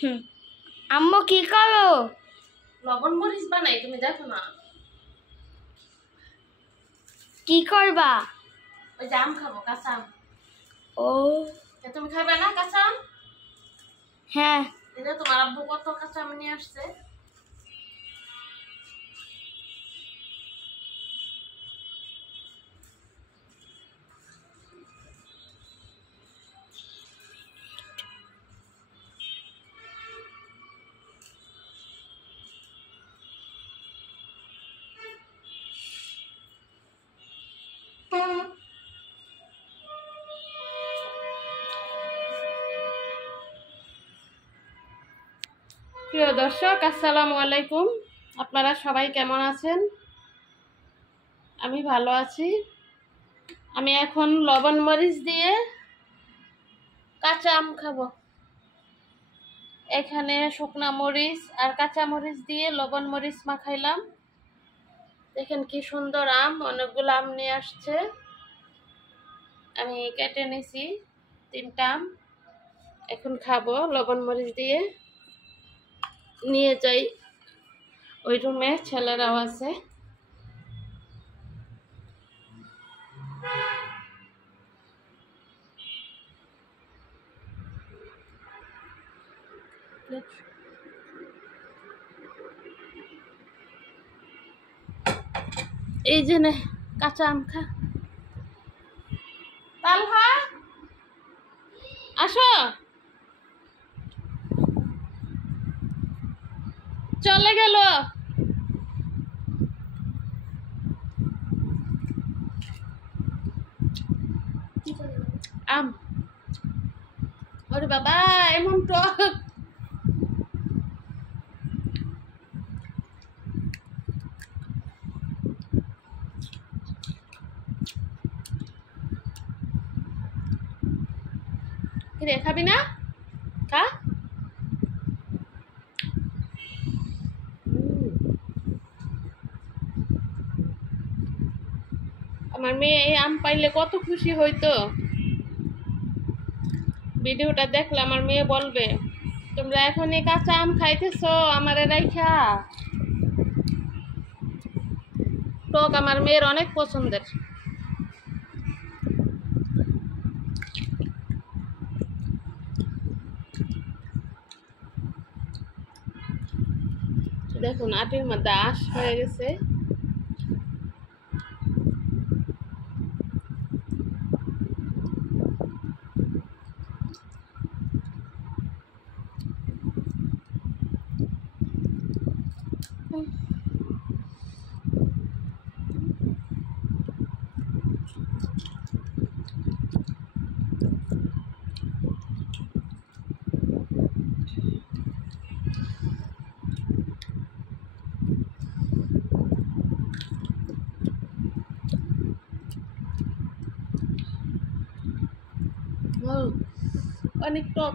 হুম। আম্মু কি করো? লবণ মরিচ বানাই, তুমি দেখো না। কি করবা? ওই যে আম খাবো, কাঁচা আম। ও তুমি খাবে না কাঁচা আম? হ্যাঁ। এই যে তোমার আব্বু কত কাঁচা আম নিয়ে আসছে। প্রিয় দর্শক, আসসালামু আলাইকুম। আপনারা সবাই কেমন আছেন? আমি ভালো আছি। আমি এখন লবণ মরিচ দিয়ে কাঁচা আম খাবো। এখানে শুকনা মরিচ আর কাঁচা মরিচ দিয়ে লবণ মরিচ মাখাইলাম। দেখেন কি সুন্দর আম, অনেকগুলো আম নিয়ে আসছে। আমি কেটে নিছি 3টা আম। এখন খাবো লবণ মরিচ দিয়ে। নিয়ে যাই ওই রুমে, ছেলেরাও আছে। এই যে নে কাঁচা আম খা। তালহা আসো, চলে গেল। আম, ওরে বাবা এমন টক। কিরে খাবি না? খা। আমার মেয়ে এই আম পাইলে কত খুশি হইতো। ভিডিওটা দেখলে আমার মেয়ে বলবে, তোমরা এখন এই কাঁচা আম খাইতেছো আমারে রাইখা। টক আমার মেয়ের অনেক পছন্দের। দেখুন আটির মধ্যে আঁশ হয়ে গেছে। অনেক টক।